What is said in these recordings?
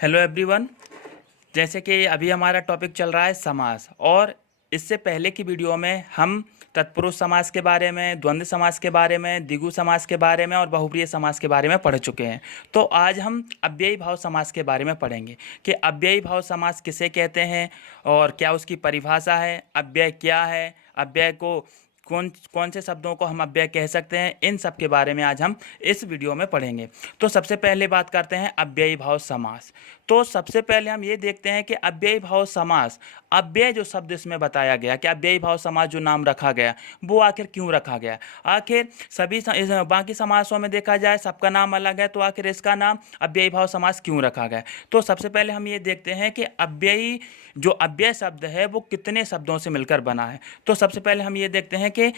Hello everyone. जैसे कि अभी हमारा टॉपिक चल रहा है समास, और इससे पहले की वीडियो में हम तत्पुरुष समास के बारे में, द्वंद्व समास के बारे में, द्विगु समास के बारे में और बहुप्रिय समास के बारे में पढ़ चुके हैं। तो आज हम अव्ययी भाव समास के बारे में पढ़ेंगे कि अव्ययी भाव समास किसे कहते हैं और क्या उसकी परिभाषा है, अव्यय क्या है, अव्यय को कौन कौन से शब्दों को हम अव्यय कह सकते हैं, इन सब के बारे में आज हम इस वीडियो में पढ़ेंगे। तो सबसे पहले बात करते हैं अव्ययी भाव समास। तो सबसे पहले हम ये देखते हैं कि अव्ययी भाव समास, अव्यय जो शब्द इसमें बताया गया कि अव्ययी भाव समास जो नाम रखा गया वो आखिर क्यों रखा गया। आखिर सभी बाकी समासों में देखा जाए सबका नाम अलग है, तो आखिर इसका नाम अव्ययी भाव समास क्यों रखा गया। तो सबसे पहले हम ये देखते हैं कि अव्ययी जो अव्यय शब्द है वो कितने शब्दों से मिलकर बना है। तो सबसे पहले हम ये देखते हैं कि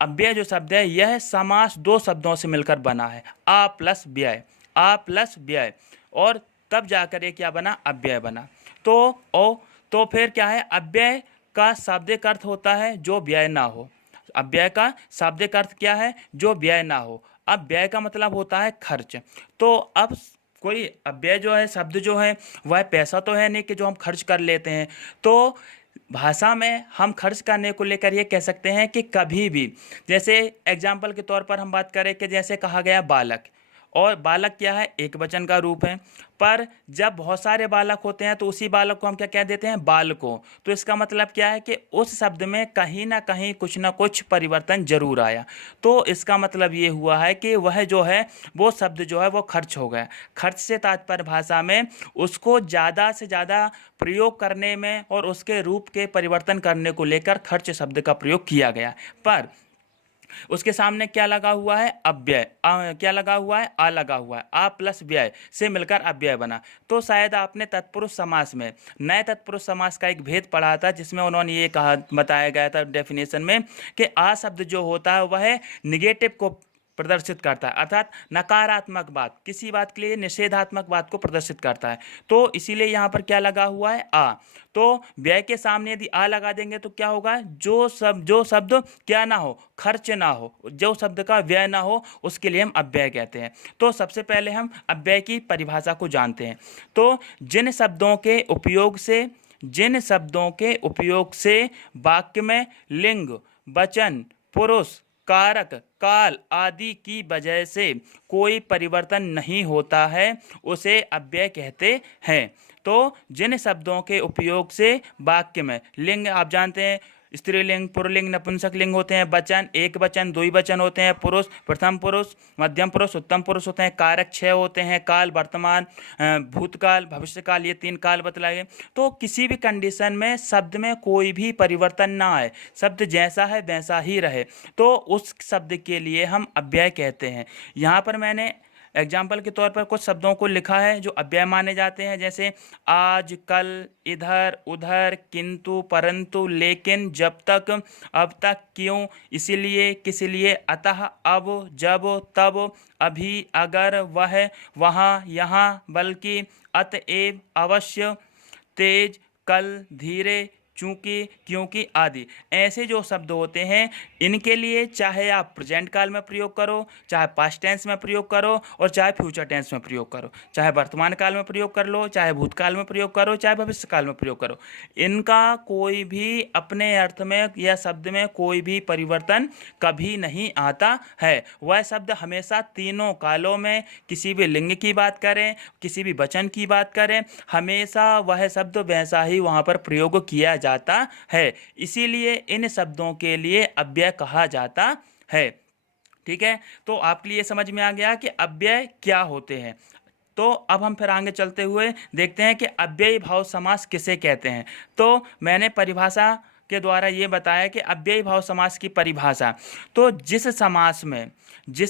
अव्यय जो शब्द है यह समास दो शब्दों से मिलकर बना है, आ प्लस व्यय, आ प्लस व्यय, और तब जाकर ये क्या बना, अव्यय बना। तो फिर क्या है, अव्यय का शाब्दिक अर्थ होता है जो व्यय ना हो। अव्यय का शाब्दिक अर्थ क्या है, जो व्यय ना हो। अब व्यय का मतलब होता है खर्च। तो अब कोई अव्यय जो है, शब्द जो है, वह पैसा तो है नहीं कि जो हम खर्च कर लेते हैं। तो भाषा में हम खर्च करने को लेकर ये कह सकते हैं कि कभी भी, जैसे एग्जाम्पल के तौर पर हम बात करें कि जैसे कहा गया बालक, और बालक क्या है, एक वचन का रूप है। पर जब बहुत सारे बालक होते हैं तो उसी बालक को हम क्या कह देते हैं, बालकों। तो इसका मतलब क्या है कि उस शब्द में कहीं ना कहीं कुछ ना कुछ परिवर्तन जरूर आया। तो इसका मतलब ये हुआ है कि वह जो है वो शब्द जो है वो खर्च हो गया। खर्च से तात्पर्य भाषा में उसको ज़्यादा से ज़्यादा प्रयोग करने में और उसके रूप के परिवर्तन करने को लेकर खर्च शब्द का प्रयोग किया गया। पर उसके सामने क्या लगा हुआ है, अव्यय। क्या लगा हुआ है, आ लगा हुआ है। आ प्लस व्यय से मिलकर अव्यय बना। तो शायद आपने तत्पुरुष समास में, नए तत्पुरुष समास का एक भेद पढ़ा था जिसमें उन्होंने ये कहा, बताया गया था डेफिनेशन में कि आ शब्द जो होता है वह निगेटिव को प्रदर्शित करता है, अर्थात नकारात्मक बात, किसी बात के लिए निषेधात्मक बात को प्रदर्शित करता है। तो इसीलिए यहाँ पर क्या लगा हुआ है, आ। तो व्यय के सामने यदि आ लगा देंगे तो क्या होगा, जो शब्द क्या ना हो, खर्च ना हो, जो शब्द का व्यय ना हो, उसके लिए हम अव्यय कहते हैं। तो सबसे पहले हम अव्यय की परिभाषा को जानते हैं। तो जिन शब्दों के उपयोग से वाक्य में लिंग, वचन, पुरुष, कारक, काल आदि की वजह से कोई परिवर्तन नहीं होता है उसे अव्यय कहते हैं। तो जिन शब्दों के उपयोग से वाक्य में लिंग, आप जानते हैं स्त्रीलिंग, पुल्लिंग, नपुंसक लिंग होते हैं, वचन एक वचन, द्विवचन होते हैं, पुरुष प्रथम पुरुष, मध्यम पुरुष, उत्तम पुरुष होते हैं, कारक 6 होते हैं, काल वर्तमान, भूतकाल, भविष्यकाल, ये 3 काल बतलाए। तो किसी भी कंडीशन में शब्द में कोई भी परिवर्तन ना आए, शब्द जैसा है वैसा ही रहे, तो उस शब्द के लिए हम अव्यय कहते हैं। यहाँ पर मैंने एग्जाम्पल के तौर पर कुछ शब्दों को लिखा है जो अव्यय माने जाते हैं, जैसे आज, कल, इधर, उधर, किंतु, परंतु, लेकिन, जब तक, अब तक, क्यों, इसलिए, किस लिए, अतः, अब, जब, तब, अभी, अगर, वह, वहाँ, यहाँ, बल्कि, अतएव, अवश्य, तेज, कल, धीरे, चूंकि, क्योंकि आदि। ऐसे जो शब्द होते हैं इनके लिए चाहे आप प्रेजेंट काल में प्रयोग करो, चाहे पास्ट टेंस में प्रयोग करो, और चाहे फ्यूचर टेंस में प्रयोग करो, चाहे वर्तमान काल में प्रयोग कर लो, चाहे भूतकाल में प्रयोग करो, चाहे भविष्य काल में प्रयोग करो, इनका कोई भी अपने अर्थ में या शब्द में कोई भी परिवर्तन कभी नहीं आता है। वह शब्द हमेशा तीनों कालों में, किसी भी लिंग की बात करें, किसी भी वचन की बात करें, हमेशा वह शब्द वैसा ही वहाँ पर प्रयोग किया जाता है। इसीलिए इन शब्दों के लिए अव्यय कहा जाता है। ठीक है, तो आपके लिए समझ में आ गया कि अव्यय क्या होते हैं। तो अब हम फिर आगे चलते हुए देखते हैं कि अव्ययी भाव समास किसे कहते हैं। तो मैंने परिभाषा के द्वारा ये बताया कि अव्ययी भाव समास की परिभाषा, तो जिस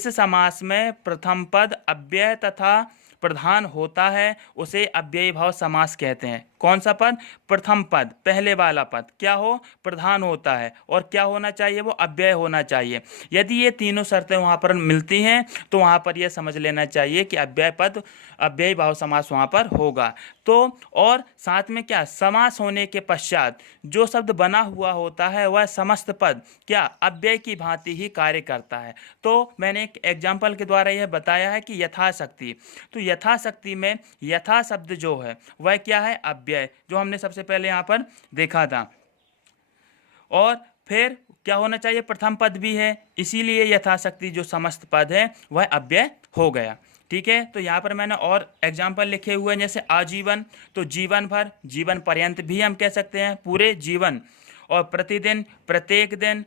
समास में प्रथम पद अव्यय तथा प्रधान होता है उसे अव्ययी भाव समास कहते हैं। कौन सा पद, प्रथम पद, पहले वाला पद क्या हो, प्रधान होता है, और क्या होना चाहिए, वो अव्यय होना चाहिए। यदि ये तीनों शर्तें वहाँ पर मिलती हैं तो वहाँ पर यह समझ लेना चाहिए कि अव्ययी भाव समास वहाँ पर होगा। तो और साथ में क्या, समास होने के पश्चात जो शब्द बना हुआ होता है वह समस्त पद क्या, अव्यय की भांति ही कार्य करता है। तो मैंने एक एग्जाम्पल के द्वारा यह बताया है कि यथाशक्ति, तो यथाशक्ति में यथा शब्द जो है वह क्या है, अव्यय, जो हमने सबसे पहले यहाँ पर देखा था। और फिर क्या होना चाहिए, प्रथम पद भी है, इसीलिए यथाशक्ति जो समस्त पद है वह अव्यय हो गया। ठीक है, तो यहाँ पर मैंने और एग्जाम्पल लिखे हुए हैं, जैसे आजीवन, तो जीवन भर, जीवन पर्यंत भी हम कह सकते हैं, पूरे जीवन। और प्रतिदिन, प्रत्येक दिन,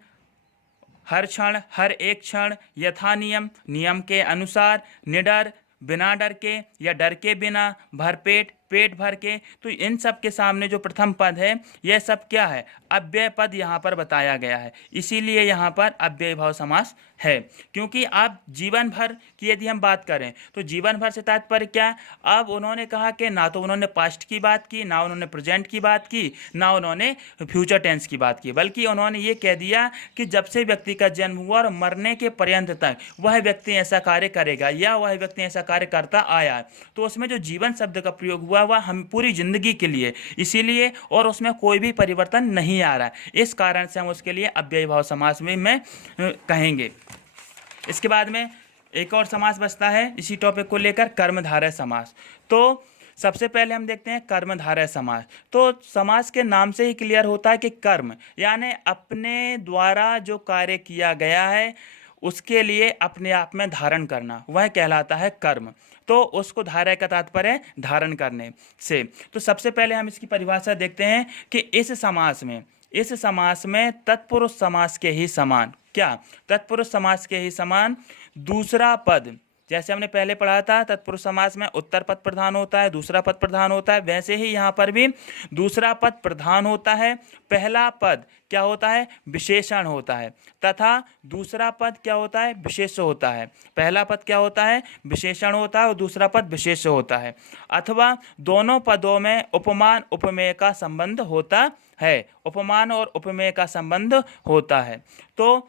हर क्षण, हर एक क्षण, यथा नियम, नियम के अनुसार, निडर, बिना डर के या डर के बिना, भरपेट, पेट भर के। तो इन सब के सामने जो प्रथम पद है यह सब क्या है, अव्यय पद यहाँ पर बताया गया है, इसीलिए यहाँ पर अव्यय भाव समास है। क्योंकि आप जीवन भर की यदि हम बात करें तो जीवन भर से तात्पर्य क्या, अब उन्होंने कहा कि ना तो उन्होंने पास्ट की बात की, ना उन्होंने प्रेजेंट की बात की, ना उन्होंने फ्यूचर टेंस की बात की, बल्कि उन्होंने ये कह दिया कि जब से व्यक्ति का जन्म हुआ और मरने के पर्यंत तक वह व्यक्ति ऐसा कार्य करेगा या वह व्यक्ति ऐसा कार्य करता आया। तो उसमें जो जीवन शब्द का प्रयोग हुआ वह हम पूरी जिंदगी के लिए, इसीलिए, और उसमें कोई भी परिवर्तन नहीं आ रहा है, इस कारण से हम उसके लिए अव्ययी भाव समास में कहेंगे। इसके बाद में एक और समास बचता है इसी टॉपिक को लेकर, कर्मधारय समास। तो सबसे पहले हम देखते हैं कर्मधारय समास। तो समास के नाम से ही क्लियर होता है कि कर्म यानी अपने द्वारा जो कार्य किया गया है उसके लिए अपने आप में धारण करना, वह कहलाता है कर्म। तो उसको धारय का तात्पर्य है धारण करने से। तो सबसे पहले हम इसकी परिभाषा देखते हैं कि इस समास में तत्पुरुष समास के ही समान, क्या, तत्पुरुष समास के ही समान दूसरा पद, जैसे हमने पहले पढ़ा था तत्पुरुष समास में उत्तर पद प्रधान होता है, दूसरा पद प्रधान होता है, वैसे ही यहाँ पर भी दूसरा पद प्रधान होता है, पहला पद क्या होता है, विशेषण होता है, तथा दूसरा पद क्या होता है, विशेष्य होता है। पहला पद क्या होता है, विशेषण होता है, और दूसरा पद विशेष्य होता है। अथवा दोनों पदों में उपमान उपमेय का संबंध होता है, उपमान और उपमेय का संबंध होता है। तो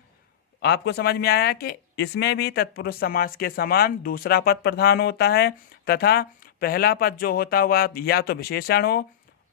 आपको समझ में आया कि इसमें भी तत्पुरुष समास के समान दूसरा पद प्रधान होता है, तथा पहला पद जो होता हुआ या तो विशेषण हो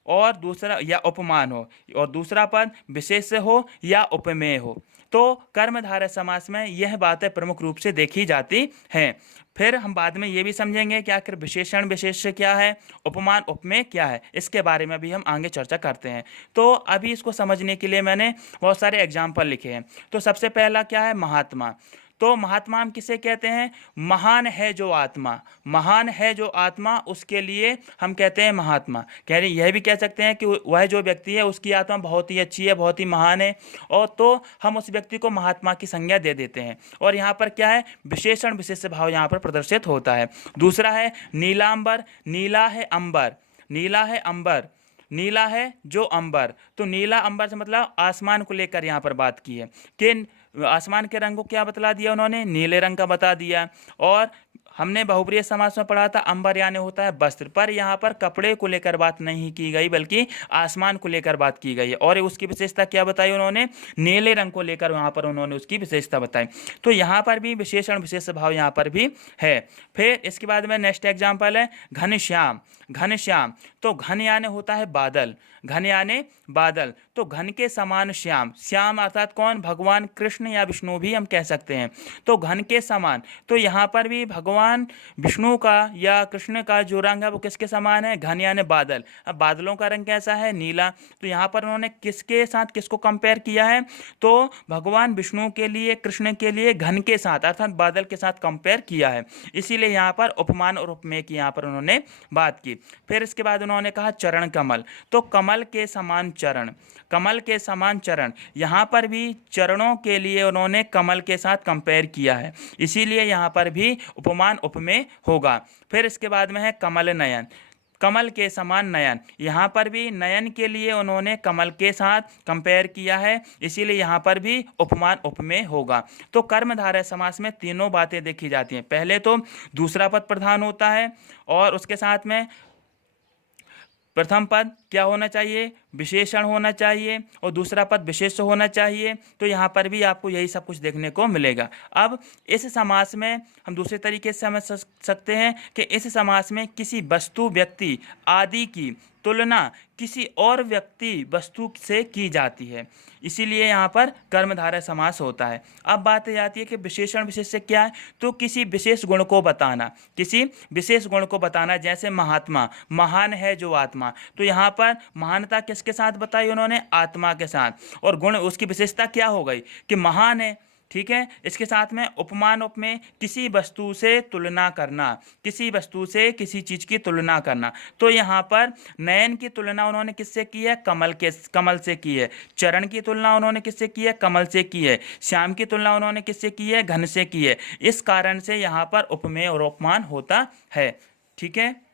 और दूसरा या उपमान हो, और दूसरा पद विशेष्य हो या उपमेय हो। तो कर्मधारय समास में यह बातें प्रमुख रूप से देखी जाती हैं। फिर हम बाद में ये भी समझेंगे कि आखिर विशेषण विशेष्य क्या है, उपमान उपमेय क्या है, इसके बारे में भी हम आगे चर्चा करते हैं। तो अभी इसको समझने के लिए मैंने बहुत सारे एग्जाम्पल लिखे हैं। तो सबसे पहला क्या है, महात्मा। तो महात्मा हम किसे कहते हैं, महान है जो आत्मा, महान है जो आत्मा, उसके लिए हम कहते हैं महात्मा। कह रहे यह भी कह सकते हैं कि वह जो व्यक्ति है उसकी आत्मा बहुत ही अच्छी है, बहुत ही महान है, और तो हम उस व्यक्ति को महात्मा की संज्ञा दे देते हैं। और यहाँ पर क्या है, विशेषण विशेष्य भाव यहाँ पर प्रदर्शित होता है। दूसरा है नीलांबर, नीला है अंबर, नीला है अंबर, नीला है जो अंबर। तो नीला अंबर से मतलब आसमान को लेकर यहाँ पर बात की है कि आसमान के रंग को क्या बतला दिया उन्होंने, नीले रंग का बता दिया। और हमने बहुब्रीहि समास में पढ़ा था अंबर यानी होता है वस्त्र, पर यहाँ पर कपड़े को लेकर बात नहीं की गई बल्कि आसमान को लेकर बात की गई है। और उसकी विशेषता क्या बताई उन्होंने, नीले रंग को लेकर वहाँ पर उन्होंने उसकी विशेषता बताई। तो यहाँ पर भी विशेषण विशेष भाव यहाँ पर भी है। फिर इसके बाद में नेक्स्ट एग्जाम्पल है घनश्याम, घनश्याम। तो घन यानी होता है बादल, घन यानी बादल, तो घन के समान श्याम, श्याम अर्थात कौन, भगवान कृष्ण या विष्णु भी हम कह सकते हैं। तो घन के समान, तो यहाँ पर भी भगवान विष्णु का या कृष्ण का जो रंग है वो किसके समान है, घन यानी बादल। अब बादलों का रंग कैसा है, नीला। तो यहाँ पर उन्होंने किसके साथ किसको कंपेयर किया है, तो भगवान विष्णु के लिए, कृष्ण के लिए घन के साथ अर्थात बादल के साथ कंपेयर किया है, इसीलिए यहाँ पर उपमान और उपमेय की यहाँ पर उन्होंने बात की। फिर इसके बाद उन्होंने कहा चरण कमल। तो कमल के समान चरण, कमल के समान चरण, यहाँ पर भी चरणों के लिए उन्होंने कमल के साथ कंपेयर किया है, इसीलिए यहाँ पर भी उपमान उपमेय होगा। फिर इसके बाद में है कमल नयन, कमल के समान नयन, यहाँ पर भी नयन के लिए उन्होंने कमल के साथ कंपेयर किया है, इसीलिए यहाँ पर भी उपमान उपमेय होगा। तो कर्मधारय समास में तीनों बातें देखी जाती हैं। पहले तो दूसरा पद प्रधान होता है और उसके साथ में प्रथम पद क्या होना चाहिए, विशेषण होना चाहिए, और दूसरा पद विशेष्य होना चाहिए। तो यहाँ पर भी आपको यही सब कुछ देखने को मिलेगा। अब इस समास में हम दूसरे तरीके से समझ सकते हैं कि इस समास में किसी वस्तु, व्यक्ति आदि की तुलना किसी और व्यक्ति वस्तु से की जाती है, इसीलिए यहाँ पर कर्मधारय समास होता है। अब बात आती है कि विशेषण विशेष्य क्या है, तो किसी विशेष गुण को बताना, किसी विशेष गुण को बताना, जैसे महात्मा, महान है जो आत्मा, तो यहाँ पर महानता किसके साथ बताई उन्होंने, आत्मा के साथ, और गुण उसकी विशेषता क्या हो गई कि महान है, ठीक है। इसके साथ में उपमान उपमेय, किसी वस्तु से तुलना करना, किसी वस्तु से किसी चीज की तुलना करना, तो यहाँ पर नयन की तुलना उन्होंने किससे की है, कमल से की है। चरण की तुलना उन्होंने किससे की है, कमल से की है। श्याम की तुलना उन्होंने किससे की है, घन से की है। इस कारण से यहाँ पर उपमेय और उपमान होता है, ठीक है।